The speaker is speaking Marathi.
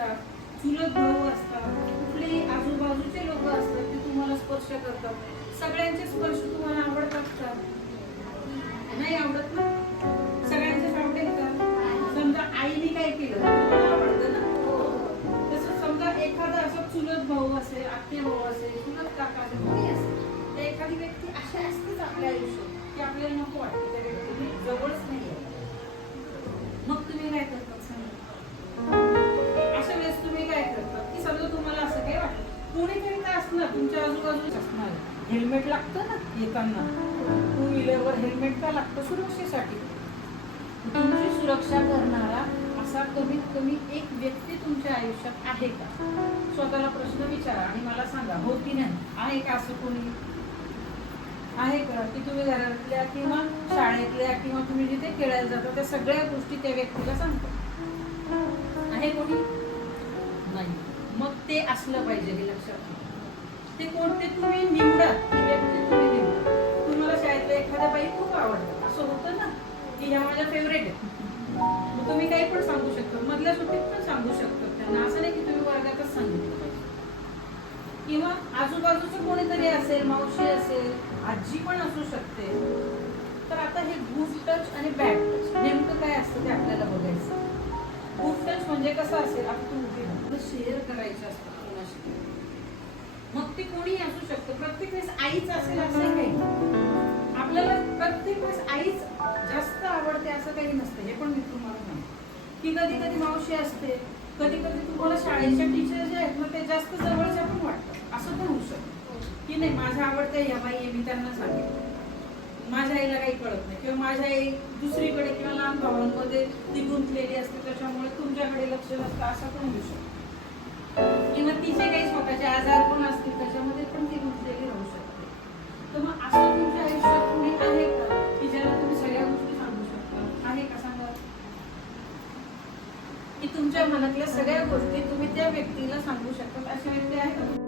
असतात, चुलत भाऊ असतात, कुठलेही आजूबाजूचे लोक असतात ते तुम्हाला स्पर्श करतात. सगळ्यांचे स्पर्श तुम्हाला आवडतात का? नाही आवडत ना. सगळ्यांचेच आवडेल का? समजा आईने काय केलं तुम्हाला आवडतं ना. तसं समजा एखादा असं चुलत भाऊ असेल, आत्ते भाऊ असेल, चुलत काका असेल, कोणी असेल, तर एखादी व्यक्ती अशी असतेच आपल्या आयुष्यात की आपल्याला नको वाटते त्या व्यक्तीने जवळच नाही आहे. मग तुम्ही काय करतात सांगा? अशा वेळेस तुम्ही काय करतात की समजा तुम्हाला असं काय वाटतं, कोणीतरी तर असणार तुमच्या आजूबाजूच असणार. हेल्मेट लागतं ना येताना, टू व्हीलरवर हेल्मेट का लागतं? सुरक्षेसाठी. तुमची सुरक्षा करणारा असा कमीत कमी एक व्यक्ती तुमच्या आयुष्यात आहे का? स्वतःला प्रश्न विचारा आणि मला सांगा, हो की नाही. आहे का असं कोणी? आहे का की तुम्ही घरातल्या किंवा शाळेतल्या किंवा तुम्ही जिथे खेळायला जाता त्या सगळ्या गोष्टी त्या व्यक्तीला सांगता? आहे कोणी? नाही. मग ते असलं पाहिजे हे लक्षात ठेवा. ते कोणते तुम्ही निवडा, ती व्यक्ती तुम्ही निवडा. तुम्हाला शाळेतल्या एखाद्या बाई खूप आवडतं, असं होतं ना की ह्या माझ्या फेवरेट आहे, मग तुम्ही काही पण सांगू शकता, मधल्या सुट्टीत पण सांगू शकता त्यांना. असं नाही की तुम्ही वर्गातच सांगितलं पाहिजे. किंवा आजूबाजूचं कोणीतरी असेल, मावशी असेल, आजी पण असू शकते. तर आता हे गुड टच आणि बॅड टच नेमकं काय असतं ते आपल्याला बघायचं. गुड टच म्हणजे कसं असेल, आपण शेअर करायचे असतात कोणाशी, मग ते कोणी असू शकतं. प्रत्येक वेळेस आईच असेल असं काही, आपल्याला प्रत्येक वेळेस आईच जास्त आवडते असं काही नसतं. हे पण मी तुम्हाला सांगते की कधी कधी मावशी असते, कधी कधी तुम्हाला शाळेच्या टीचर जे आहेत ना ते जास्त जवळच्या पण वाटतात. असं पण होऊ शकतं की नाही माझ्या आवडत्या या बाई आहे, मी त्यांना सांगेन. माझ्या आईला काही कळत नाही किंवा माझ्या आई दुसरीकडे किंवा लहान भावांमध्ये ती गुंतलेली असते, त्याच्यामुळे तुमच्याकडे लक्ष नसतं. असं पण होऊ शकतं. किंवा तिचे काही स्वतःचे आजार पण असतील, त्याच्यामध्ये पण ती गुंतलेली राहू शकते. तर मग असं तुमच्या आयुष्यात कोणी आहे का की ज्याला तुम्ही सगळ्या गोष्टी सांगू शकता? आहे का सांगा? की तुमच्या मनातल्या सगळ्या गोष्टी तुम्ही त्या व्यक्तीला सांगू शकता, अशी व्यक्ती आहे का?